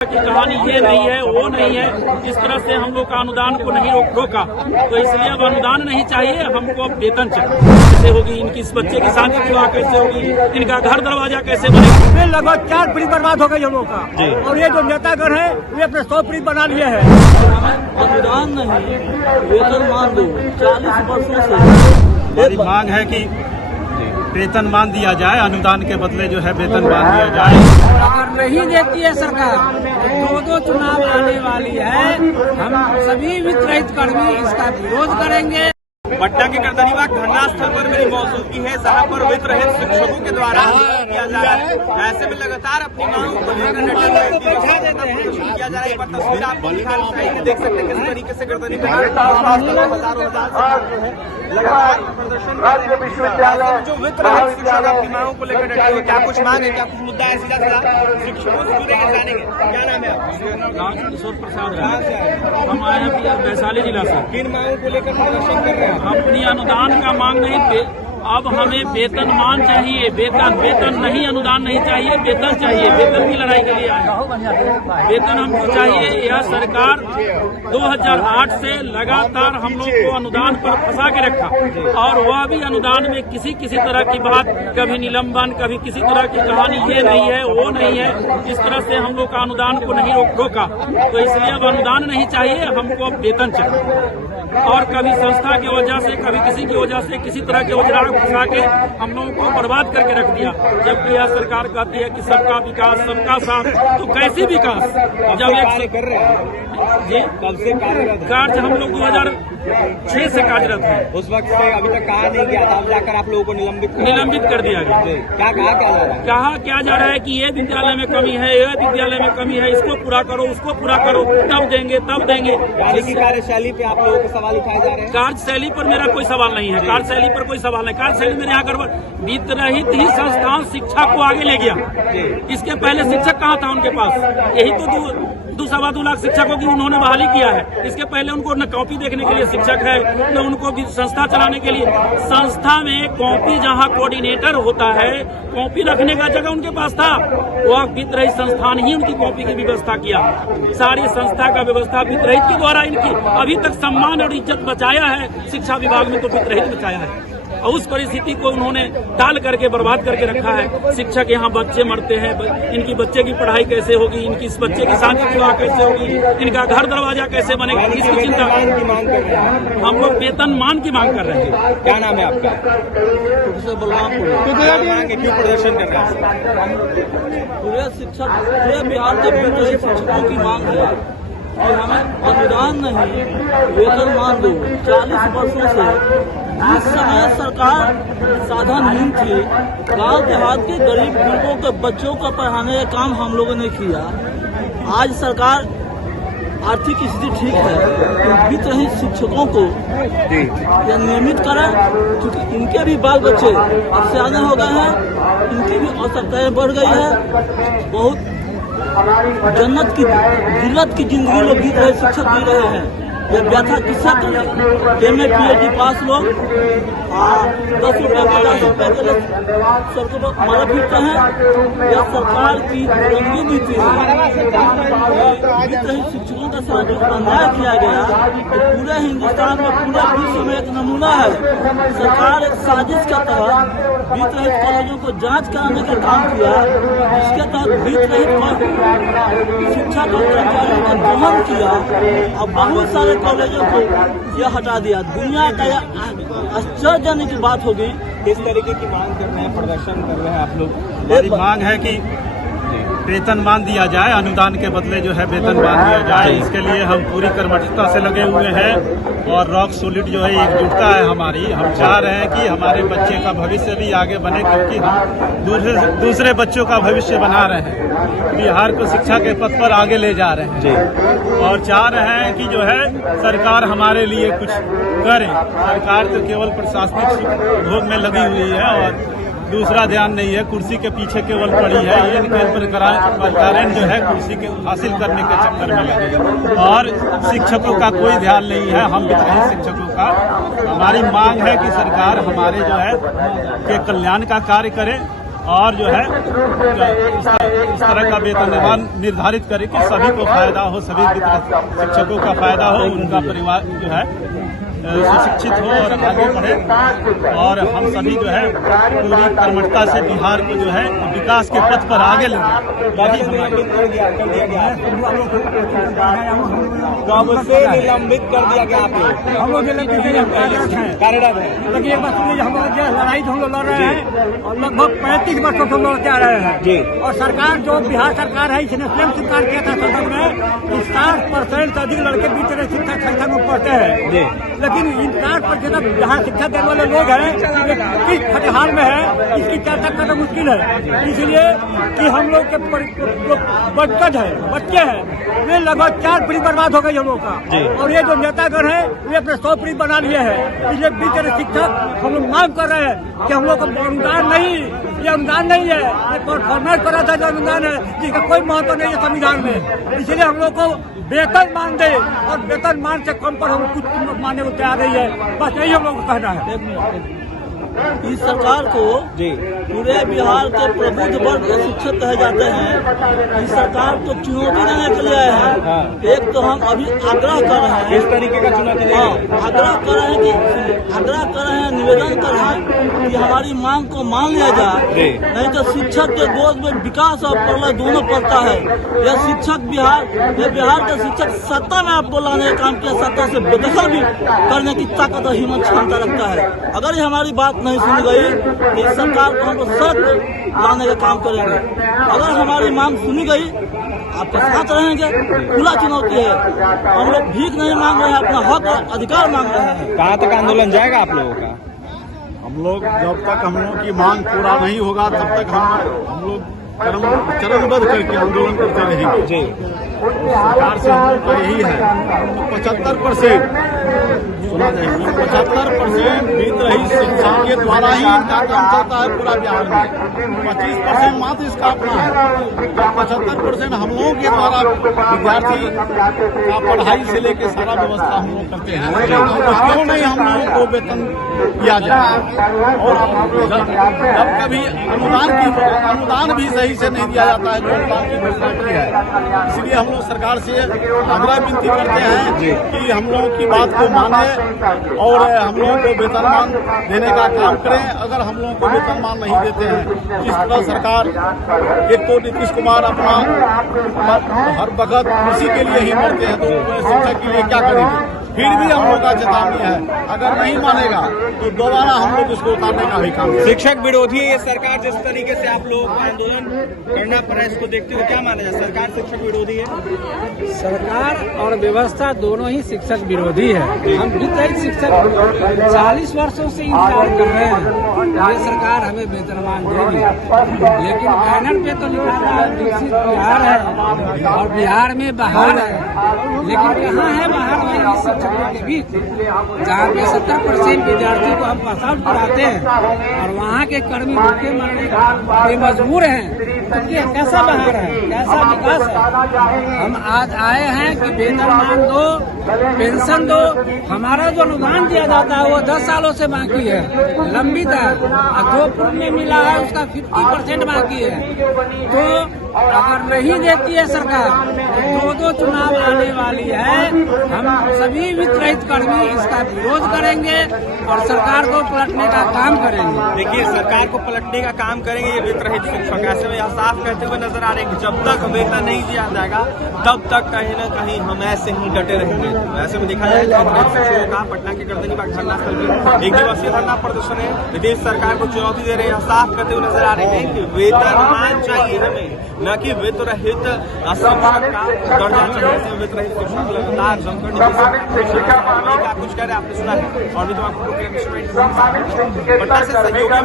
की कहानी ये नहीं है, वो नहीं है, इस तरह से हम लोग का अनुदान को नहीं रोका, तो इसलिए अब अनुदान नहीं चाहिए, हमको अब वेतन चाहिए। कैसे होगी इनकी, इस बच्चे की शादी विवाह कैसे होगी, इनका घर दरवाजा कैसे बनेगा। लगभग 4 पीढ़ी बर्बाद हो गई हम लोग का, और ये जो नेतागण है वे अपने 100 पीढ़ी बना लिए हैं। अनुदान नहीं, वेतन मांग दो। 40 वर्षों से हमारी मांग है कि वेतन मान दिया जाए, अनुदान के बदले जो है वेतन मान दिया जाए। अगर नहीं देती है सरकार, 2 चुनाव आने वाली है, हम सभी वित्त रहित कर्मी इसका विरोध करेंगे। पटना के गर्दनीबाग धरना स्थल पर मेरी मौजूदगी है, जहां पर वित्त रहित शिक्षकों के द्वारा किया जा रहा है। ऐसे में लगातार अपनी मांगों को लेकर किया जा रहा है। एक बार तस्वीर आपको दिखानी चाहिए, देख सकते हैं किस तरीके से गर्दनीबाग लगातार प्रदर्शन विश्वविद्यालय जो वित्त रहित शिक्षक अपनी मांगों को लेकर डटे हुए। क्या कुछ मांग है, क्या कुछ मुद्दा है, सीधा सीधा शिक्षकों से जुड़ेंगे, जानेंगे। क्या नाम है आपका? किशोर प्रसाद है। हम आए हैं वैशाली जिला से। किन मांगों को लेकर प्रदर्शन कर रहे हैं? अपनी अनुदान का मांग नहीं, अब हमें वेतनमान चाहिए। वेतन नहीं, अनुदान नहीं चाहिए, वेतन चाहिए। वेतन की लड़ाई के लिए आए। वेतन हमको चाहिए। यह सरकार 2008 से लगातार हम लोग को अनुदान पर फंसा के रखा, और वह भी अनुदान में किसी तरह की बात, कभी निलंबन, कभी किसी तरह की कहानी ये नहीं है, वो नहीं है, इस तरह से हम लोग का अनुदान को नहीं रोका, तो इसलिए अब अनुदान नहीं चाहिए, हमको अब वेतन चाहिए। और कभी संस्था की वजह से, कभी किसी की वजह से, किसी तरह के वजह फंसा के हम लोगों को बर्बाद करके रख दिया। जबकि यह सरकार कहती है कि सबका विकास, सबका साथ, तो कैसी विकास जब एक कर रहे हैं जी कब से कार्य हम लोग 2006 से कार्यरत है। उस वक्त से अभी तक कहा नहीं गया था, अब जाकर आप लोगों को निलंबित कर दिया गया। क्या कहा क्या जा रहा है? कहा क्या जा रहा है कि ये विद्यालय में कमी है, ये विद्यालय में कमी है, इसको पूरा करो, उसको पूरा करो, तब देंगे तब देंगे। कार्यशैली पे आप लोगों को सवाल उठाए जा रहे हैं? कार्यशैली पर मेरा कोई सवाल नहीं है, कार्यशैली पर कोई सवाल नहीं। कार्यशैली मेरे यहाँ गड़बड़, वित्त रहित ही संस्थान शिक्षा को आगे ले गया। इसके पहले शिक्षक कहाँ था उनके पास? यही तो 2-2.25 लाख शिक्षकों की उन्होंने बहाली किया है। इसके पहले उनको न कॉपी देखने के लिए शिक्षक है, न उनको भी संस्था चलाने के लिए। संस्था में कॉपी जहां कोऑर्डिनेटर होता है, कॉपी रखने का जगह उनके पास था, वह वित्त रहित संस्थान ही उनकी कॉपी की व्यवस्था किया। सारी संस्था का व्यवस्था वित्त रहित के द्वारा इनकी अभी तक सम्मान और इज्जत बचाया है। शिक्षा विभाग में तो वित्त रहित बचाया है, और उस परिस्थिति को उन्होंने टाल करके बर्बाद करके रखा है। शिक्षक यहाँ बच्चे मरते हैं, इनकी बच्चे की पढ़ाई कैसे होगी, इनकी इस बच्चे की शादी विवाह कैसे होगी, इनका घर दरवाजा कैसे बनेगा, इसकी चिंता की मांग कर रहे हैं। हम लोग वेतन मान की मांग कर रहे हैं। क्या नाम है आपका? क्यों प्रदर्शन कर रहे हैं? पूरे बिहार के वित्त रहित शिक्षकों की मांग है कि हमें अनुदान नहीं, वेतन मान दो। 40 वर्षों से जिस समय सरकार साधनहीन थी, गांव देहात के गरीब लोगों के बच्चों को पढ़ाने का काम हम लोगों ने किया। आज सरकार आर्थिक स्थिति ठीक है, वित्त रहित शिक्षकों को यह नियमित करें, क्योंकि इनके भी बाल बच्चे अब सियाने हो गए हैं, इनकी भी आवश्यकताएं बढ़ गई है। बहुत जन्नत की जिल्लत की जिंदगी लोग जी रहे, शिक्षक जी रहे हैं। ये व्यथा किस्सा MA PhD पास लोग 10 रुपये 50 रुपये के लिए सड़कों पर मारा फिरते हैं। यह सरकार की रंगी नीति है। वित्त रहित शिक्षकों का साथ जो अन्याय किया गया, पूरे हिंदुस्तान में, पूरे विश्व में एक नमूना है। सरकार एक साजिश के तहत वित्त रहित कॉलेजों को जांच कराने का काम किया, जिसके तहत वित्त रहित शिक्षा के कर्मचारियों को दमन किया और बहुत सारे कॉलेजों को यह हटा दिया। दुनिया का यह आश्चर्यजनक की बात होगी। किस तरीके की मांग कर रहे हैं, प्रदर्शन कर रहे हैं आप लोग? हमारी मांग है कि वेतन मान दिया जाए, अनुदान के बदले जो है वेतन मान दिया जाए। इसके लिए हम पूरी कर्मठता से लगे हुए हैं, और रॉक सॉलिड जो है एकजुटता है हमारी। हम चाह रहे हैं कि हमारे बच्चे का भविष्य भी आगे बने, क्योंकि हम दूसरे बच्चों का भविष्य बना रहे हैं, बिहार को शिक्षा के पथ पर आगे ले जा रहे हैं, और चाह रहे हैं कि जो है सरकार हमारे लिए कुछ करे। सरकार तो केवल प्रशासनिक भोग में लगी हुई है, और दूसरा ध्यान नहीं है, कुर्सी के पीछे केवल पड़ी है। ये प्रकरण जो है कुर्सी के हासिल करने के चक्कर में लगे, और शिक्षकों का कोई ध्यान नहीं है। हम वित्त रहित शिक्षकों का हमारी मांग है कि सरकार हमारे जो है के कल्याण का कार्य करे, और जो है इस तरह का वेतन निर्धारित करे कि सभी को फायदा हो, सभी शिक्षकों का फायदा हो, उनका परिवार जो है सुशिक्षित हो और आगे बढ़े, और हम सभी जो है पूरी कर्मठता से बिहार को जो है विकास के पथ पर आगे ले जाए। कब से निलंबित कर दिया गया आप लोग? हम लोग कार्यरत है। लेकिन एक बात सुनिए, हम लोग जो लड़ाई हम लोग लड़ रहे हैं और लगभग 35 वर्षों से हम लोग लड़ते आ रहे हैं जी। और सरकार जो बिहार सरकार है, इसने स्वयं स्वीकार किया था सदन में कि 60% से अधिक लड़के बीच में शिक्षा संस्थान में पढ़ते हैं जी। लेकिन इन 60% जहाँ शिक्षा देने वाले लोग हैं किस खटिहाल में है, इसकी चर्चा करना मुश्किल है। इसलिए कि हम लोग के बचपन है, बच्चे हैं, वे लगभग 4 पीढ़ी बर्बाद हो गई हम लोग का, और ये जो नेतागण है वे अपने 100 पीढ़ी बना लिए हैं। इसलिए बीच में शिक्षक हम लोग मांग कर रहे हैं कि हम लोग को अनुदान नहीं, ये अनुदान नहीं है, ये परफॉर्मेंस पर था जो अनुदान है जिसका कोई महत्व नहीं है संविधान में। इसलिए हम लोग को वेतन मान दे और वेतन मान से कम पर हम कुछ मानने को तैयार नहीं है। बस यही हम लोग को कहना है। इस सरकार को पूरे बिहार के प्रबुद्ध वर्ग के शिक्षक कहे जाते हैं। इस सरकार को चुनौती देने के लिए आए हैं। एक तो हम अभी आग्रह कर रहे हैं, इस तरीके का चुनौती आग्रह कर रहे हैं कि निवेदन कर रहे हैं कि हमारी मांग को मान लिया जाए, नहीं तो शिक्षक के गोद में विकास और प्रलय दोनों पड़ता है। यह शिक्षक बिहार के शिक्षक सत्ता में आपको लाने का काम किया, सत्ता से बेदखल भी करने की ताकत और हिम्मत क्षमता रखता है। अगर ये हमारी बात नहीं सुनी गई तो इस सरकार को हमको सख्त लाने का काम करेंगे। अगर हमारी मांग सुनी गई आपके साथ रहेंगे। खुला चुनौती है, हम लोग भीख नहीं मांग रहे हैं, अपना हक और अधिकार मांग रहे हैं। कहाँ तक आंदोलन जाएगा आप लोगों का? हम लोग जब तक हम लोगों की मांग पूरा नहीं होगा तब तक हम लोग चरणबद्ध करके आंदोलन करते रहेंगे। जी। सरकार से हम लोग का यही है 75% सुना जाए 75% बीत रही शिक्षा के द्वारा ही इनका काम चलता है पूरा बिहार में। 25% मात्र इसका अपना है, 75% हम लोगों के द्वारा विद्यार्थी का पढ़ाई से लेकर सारा व्यवस्था हम लोग करते हैं। क्यों नहीं हम लोगों को वेतन दिया जाए? और जब कभी अनुदान भी सही से नहीं दिया जाता है जो अनुदान की घोषणा की है, इसलिए हम लोग सरकार से आग्रह विनती करते हैं कि हम लोगों की बात को माने और हम लोगों को वेतनमान देने का काम करें। अगर हम लोगों को वेतनमान नहीं देते हैं, जिस तरह सरकार एक तो नीतीश कुमार अपना हर वक्त कृषि के लिए ही मरते हैं, तो शिक्षक के लिए क्या करेंगे? फिर भी हम लोग का चेतावनी है, अगर नहीं मानेगा तो दोबारा हम लोग इसको उतारने का भी काम। शिक्षक विरोधी है ये सरकार, जिस तरीके से आप लोग आंदोलन करना पड़ा, इसको देखते हुए क्या माना जाए? सरकार शिक्षक विरोधी है? सरकार और व्यवस्था दोनों ही शिक्षक विरोधी है। हम भी कई शिक्षक 40 वर्षों से इंतजार कर रहे हैं ये सरकार हमें वेतनमान देगी, लेकिन बैनर पे तो लिखा था विकसित बिहार है और बिहार में बहार है, लेकिन कहाँ है बहार है शिक्षकों के बीच, जहाँ पे 70% विद्यार्थी को हम पास आउट कराते हैं और वहाँ के कर्मी भूखे मरने के मजबूर हैं। तो ये कैसा बहार है, कैसा विकास है? हम आज आए हैं कि वेतनमान दो, पेंशन दो। हमारा जो अनुदान दिया जाता है वो 10 सालों से बाकी है, लंबित है, और जो पूर्व में मिला है उसका 50% बाकी है। तो अगर नहीं देती है सरकार, 2 चुनाव आने वाली है, हम सभी वित्त रहित कर्मी इसका विरोध करेंगे और सरकार को पलटने का काम करेंगे। देखिए, सरकार को पलटने का काम करेंगे ये वित्त रहित शिक्षक, ऐसे में साफ कहते हुए नजर आ रहे हैं कि जब तक वेतन नहीं दिया जाएगा तब तक कहीं न कहीं हम ऐसे ही डटे रहेंगे। ऐसे में देखा जाए शिक्षकों का पटना के गर्दनीबाग धरना स्थल में 1 दिवसीय धरना प्रदर्शन है। नीतीश सरकार को चुनौती दे रहे हैं, साफ करते हुए नजर आ रहे हैं कि वेतनमान चाहिए हमें, न कि वित्त रहित शिक्षक का दर्जा चाहिए। वित्त रहित शिक्षक लगातार जमकर कुछ कह रहे, आपने सुना है। और भी तो आपको पटना से सहयोगी